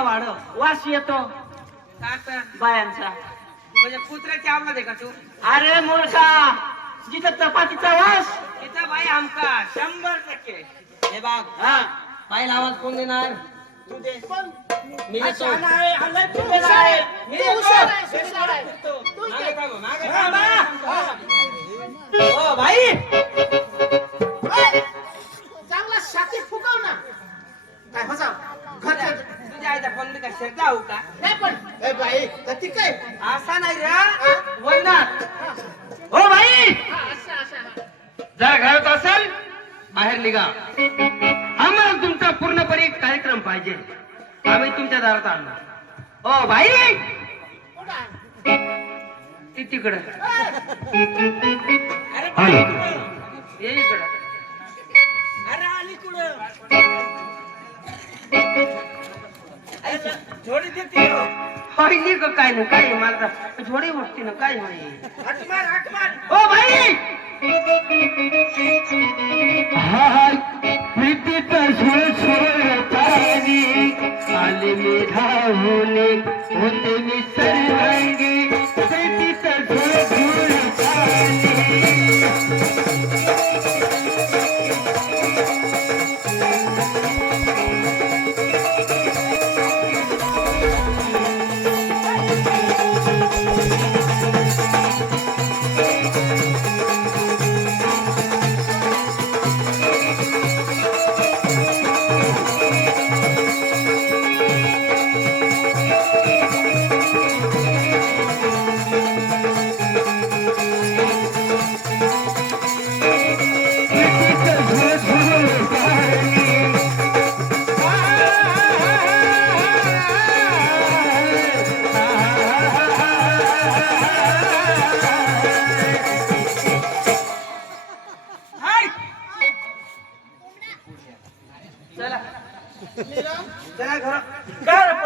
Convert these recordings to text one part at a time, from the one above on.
बाईचं वाड वास येतो. बायांचा. म्हणजे कुत्र्याची आवाज आहे का तू? अरे मूर्खा जिथं चपातीचा वास इथं बाई आमका शंभर टक्के. हे बघ हा. बाईला आवाज कोण देणार? तू दे. मी देतो. मी देतो. मागे. थांब, मागे थांब. ती तिकडं. अरे बाई हॅलो. कुठं? ये इकडं. अरे आली कुठं? अरे, थोडी देते हो. होय नी ग काय ना काय माझा थोडी उठती ना काय होई हात मार हात मार. O by! हाय प्रीतीचा सुर सुर पाणी आले मी धावले होते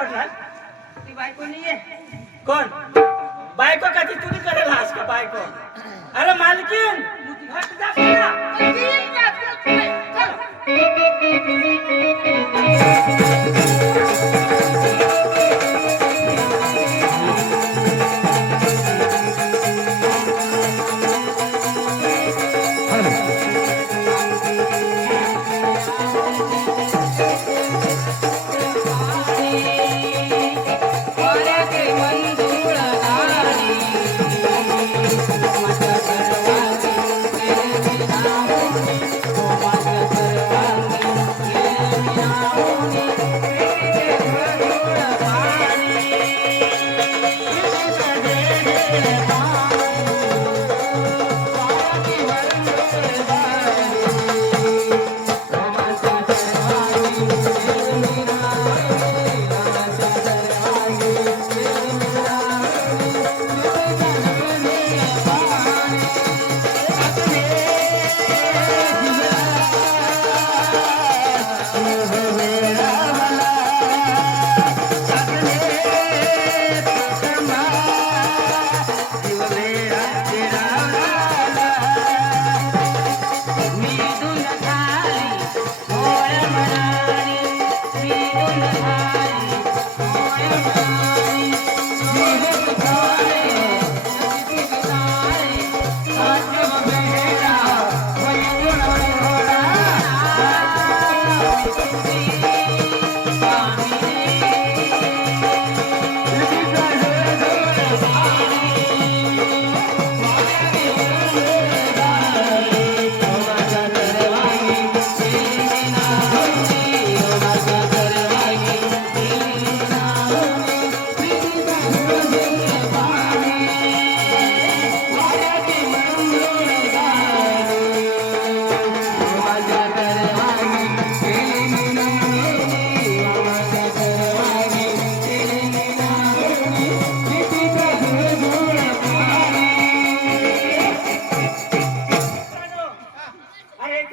पडला ती बायको नाहीये कोण? बायको का ती तुम्ही करेल हास का बायको? अरे मालकीन हट जा चल.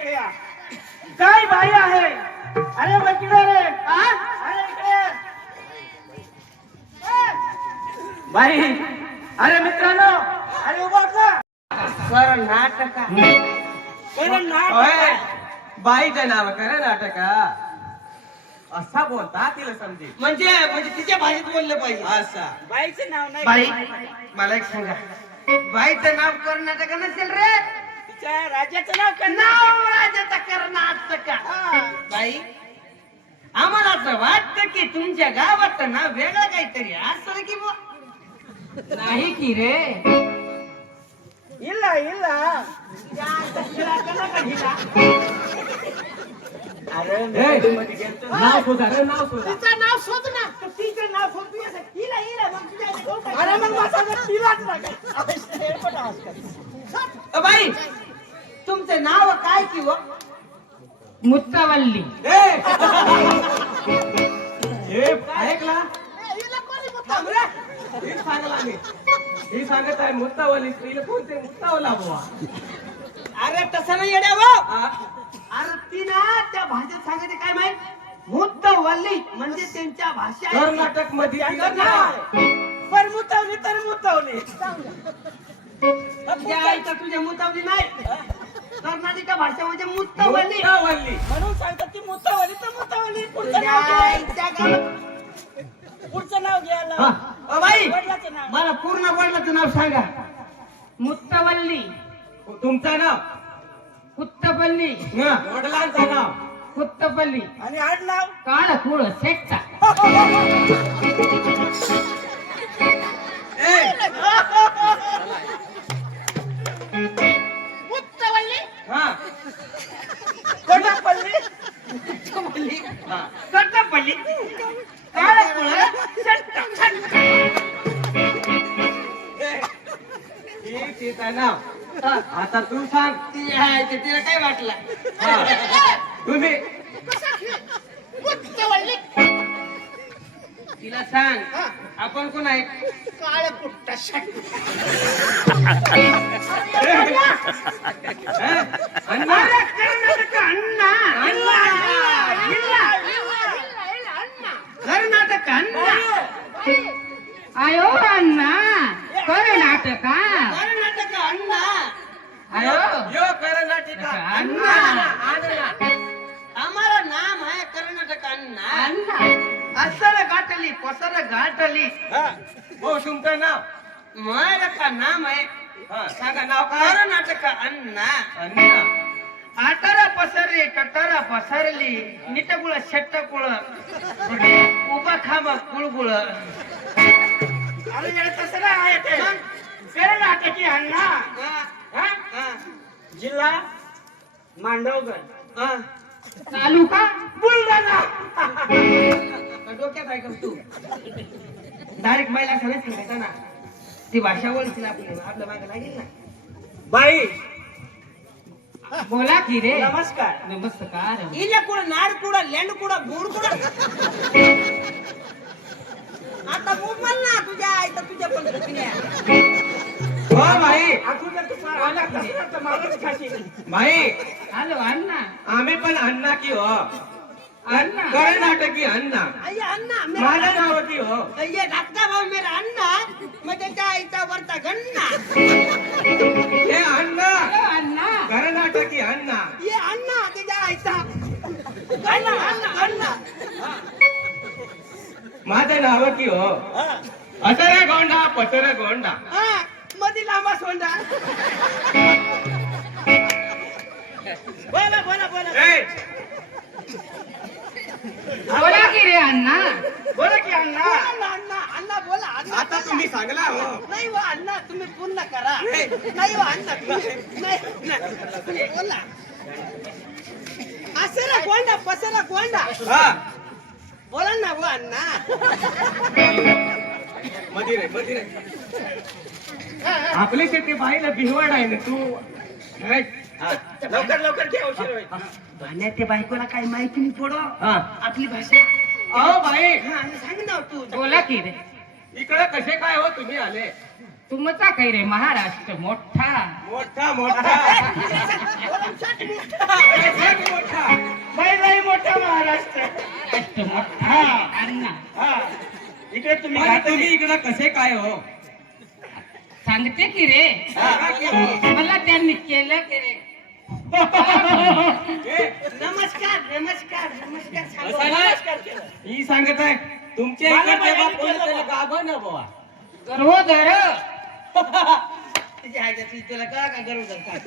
इकड्या काय बाई आहे। अरे बकिडे रे। अरे बाई अरे मित्रांनो अरे उभा सर नाटक बाईचं नाव करे नाटका असा बोलता तिला समजे. म्हणजे म्हणजे तिच्या भाषेत बोललं पाहिजे. असा. बाईचं नाव नाही मला एक सांगा. बाईचं नाव कर नाटक नसेल रे. तिच्या राज्याचं नाव कर्नाटक नाव राजाचा कर्नाटक बाई आम्हाला असं वाटतं की तुमच्या गावात नाव वेगळं काहीतरी असं की बुवा. नाही की रे ಇಲ್ಲ ಇಲ್ಲ अरे नाव शोधा रे नाव शोधा तिचं नाव शोध ना तिचं नाव सोपी असं हिला हिला मग तुझ्या इथे कोण काय? अरे मग माझा जर तिलाच लागा. अरे, हे पण असं. अ बाई तुमचं नाव काय किंवा? मुत्तावल्ली. ए! हे ऐकला. हे सांगला मी. ही सांगत आहे मुत्तावली स्त्रीला कोणते मुत्तावला बुवा? अरे तसं नाही येड्या हा? अरे ती ना त्या भाषेत सांगायचे काय माहीत? मुत्तवल्ली म्हणजे त्यांच्या भाषा कर्नाटकमध्ये. पण मुतवली तर मुतवली तुझ्या आईचा तुझ्या मुतावली नाही. कर्नाटक भाषा म्हणजे मुत्तावली म्हणून सांगतात ती मुतवली तर मुतवली पुढचं नाव घ्या. आईच्या गावात. पुढचं नाव हा. घ्यायला अ बाई वडिलाचं नाव. मला पूर्ण वडिलाचं नाव सांगा. मुत्तवल्ली. तुमचं नाव? कुत्तपल्ली. हा, वडिलांचं नाव? कुत्तपल्ली. आणि आडनाव काळ कुळ सेट्टा ए! आता तू सांग. ती आहे ते तिला काय वाटलं. तुम्ही? तिला सांग. आपण कोण आहे? काळ कुट्टा शट हे? अण्णा कर्नाटक अण्णा अण्णा कर्नाटक अण्णा ಅಯ್ಯೋ ಅಣ್ಣ ಕರ್ನಾಟಕ कर्नाटक अण्णा ಅಯ್ಯೋ यो कर्नाटक अण्णा हमारा नाम है कर्नाटक अण्णा ಅಣ್ಣ असर गाठली पसर गाठली हा. हो तुमचं नाव माझं का नाम है हा, सांगा नाव काय कर्नाटक अण्णा अण्णा आटारा पसरली टटारा पसरली निटकुळ शेट्टकुळ उभा खांबा कुळकुळ अरे यार तसं नाही आहे ते? कर्नाटकी अण्णा हा? जिल्हा मांडवगड. तालुका बुलढाणा. डोक्यात आहे तू? डायरेक्ट महिला सगळं सांगायचं ना. ती भाषा ओळखील आपली. आपल्या मागे लागेल ना. बाई. बोला की रे. नमस्कार. नमस्कार. इले कुड नाड कुड लेंड कुड गुड कुड? आता मोबाईल ना तुझ्या आई तर तुझ्या हो भाई अगोदर तू आला अण्णा. आम्ही पण अण्णा की हो. अण्णा. कर्नाटकी अण्णा? अय्या अण्णा मेरा माझं नाव की हो? ये धाकटा भाऊ मेरा अण्णा. मग त्याच्या आईचा वरचा गण्णा. हे अण्णा. हॅलो अण्णा. कर्नाटकी अण्णा. ये अण्णा त्याच्या आईचा गण्णा अण्णा अण्णा. माझं नाव की हो असर गोंडा पसर गोंडा हा मधी लांबा सोंडा बोला बोला बोला बोला की रे अण्णा बोला की अण्णा अण्णा अण्णा बोला अण्णा आता तुम्ही सांगला हो नाही व अण्णा तुम्ही पूर्ण करा नाही व अण्णा तुम्ही- नाही बोला असरा गोंडा पसरा गोंडा हा बोला ना व अण्णा. मध्ये रे मध्ये रे. आपली शेती बाईला भिवड आहे ना तू. हे. लवकर लवकर घे उशीर होईल. भाण्या ते बायकोला काही माहिती नाही पडो हा. आपली भाषा. अहो बाई. हा सांग ना तू. बोला की रे. इकडे कसे काय हो तुम्ही आले? तुमचा काही रे महाराष्ट्र मोठा? मोठा मोठा. एक मोठा. बाई मोठा महाराष्ट्र. हा. इकडे तुम्ही पण तुम्ही इकडे कसे काय हो? सांगते की रे. मला त्यांनी केलं की रे. नमस्कार नमस्कार नमस्कार सांगा. नाही. ही सांगत आहे तुमच्या मला केलं बा. ना तिच्या आईच्या तुला कळा का गरोदर काय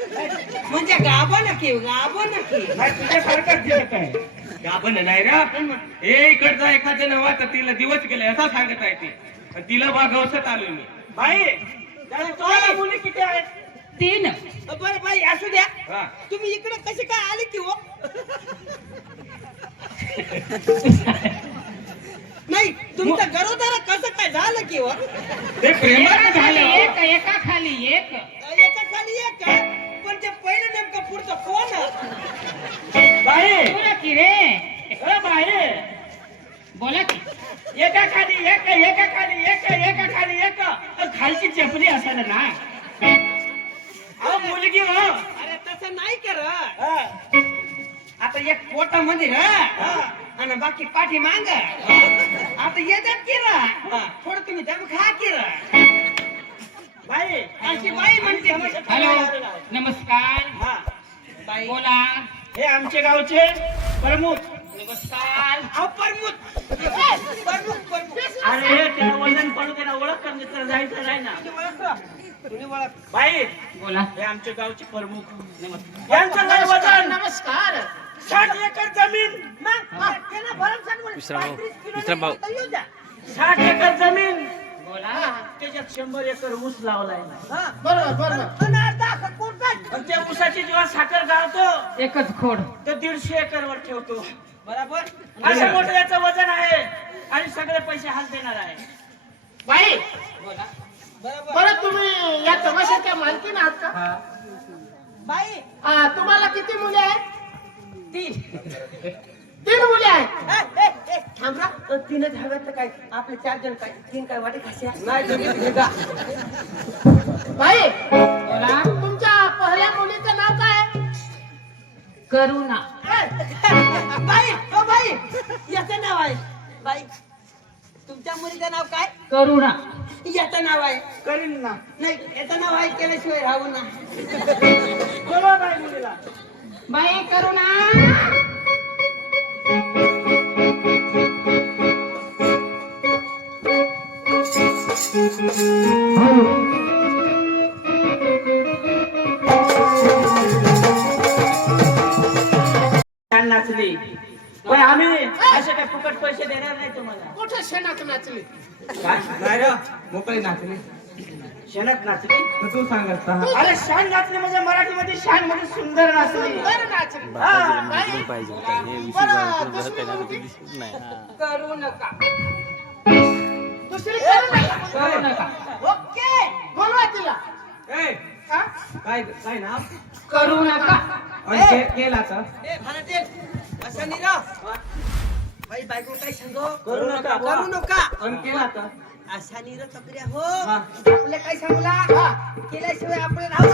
म्हणजे गाभा नक्की गाभा नक्की नाही तुझ्यासारखंच दिसत आहे नाही रे हे इकडचा एखाद्या नवा तर तिला दिवस गेले असं सांगत आहे ती. आणि तिला बागवसत आलोय मी. बाई त्याला तुम्हाला मुली किती आहेत? तीन बरं बाई असू द्या. हा. तुम्ही इकडे कसे काय आले की हो? नाही तुमचं गरोदर ते एका खाली झालं एक एका खाली एक. एका खाली एक का? पण ते पहिलं नेमकं पुढचं कोण? बाई. बोला की रे. ए बाई. बोला की. एका खाली एक एका खाली एक एका खाली एक. अ, खालची चपली असायला ना. अहो मुलगी हो. अरे तसं नाही कर हा. आता एक पोटामध्ये र आणि बाकी पाठी मांग आता येतात की र थोडं तुम्ही दम खा की र बाई अशी बाई म्हणते. हॅलो नमस्कार. हा. बाई. बोला. हे आमचे गावचे प्रमुख. नमस्कार. अहो, प्रमुख. प्रमुख प्रमुख. अरे हे त्याला वजन पडू दे ना ओळख कमी तर जायचं नाही ना. तुम्ही ओळख. बाई बोला. हे आमचे गावचे प्रमुख. नमस्कार. यांचं लय वजन नमस्कार साठ एकर जमीन विश्राम भाऊ. साठ एकर जमीन. बोला. त्याच्यात शंभर एकर ऊस लावलाय ना. बरोबर त्या ऊसाची जेव्हा साखर गाळतो. एकच खोड. तर दीडशे एकर वर ठेवतो. बरोबर? असं मोठं याचं वजन आहे. आणि सगळे पैसे हात देणार आहे. बाई! बोला. बरोबर. बरं तुम्ही या तमाशाच्या मालकीन आहात का? बाई! हा, तुम्हाला किती मुले आहेत? तीन. तीन मुले आहेत. ए, थांब. तीनच हव्यात तर काय? आपले चार जण काय? तीन काय वाटे खायचे नाही. बाई बोला तुमच्या पहिल्या मुलीचं नाव काय? करुणा. बाई ओ बाई याचं नाव आहे. बाई तुमच्या मुलीचं नाव काय? करुणा. याचं नाव आहे. करीन. ना नाही याचं नाव आहे केल्याशिवाय राहू ना. बोलवा बाई मुलीला. बाई करुणा. काय? नाही रे मोकळी नाचली शेणात नाचली तर तू सांगत. अरे शान नाचली म्हणजे मराठीमध्ये शान म्हणजे सुंदर नाचली पाहिजे होता. हे विषय बरं, बघत दुसरी त्याला मुलगी? दिसत नाही. करू नका. दुसरी करू नका. करू नका. ओके बोलवा तिला. ए, हा? काय काय नाव? करू नका. केला तर असं नाही राव बाई बायको काय सांगो? करू नका करू नका. आणि केला तर असा निर हो. हा. आपलं काय सांगला केल्याशिवाय आपण राहू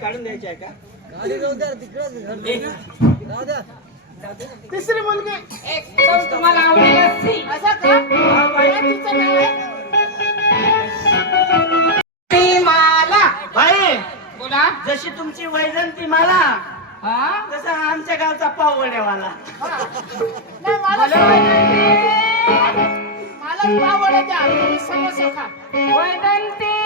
काढून द्यायची आहे का? तिसरी मुलगी. एकदम तुम्हाला आवडेल अशी असं का? काय तिचं नाव आहे. ती मला बाई बोला. जशी तुमची वैजंती मला हा? तसा आमच्या गावचा पावड्यावाला नाही मला समोसा खा वैदंती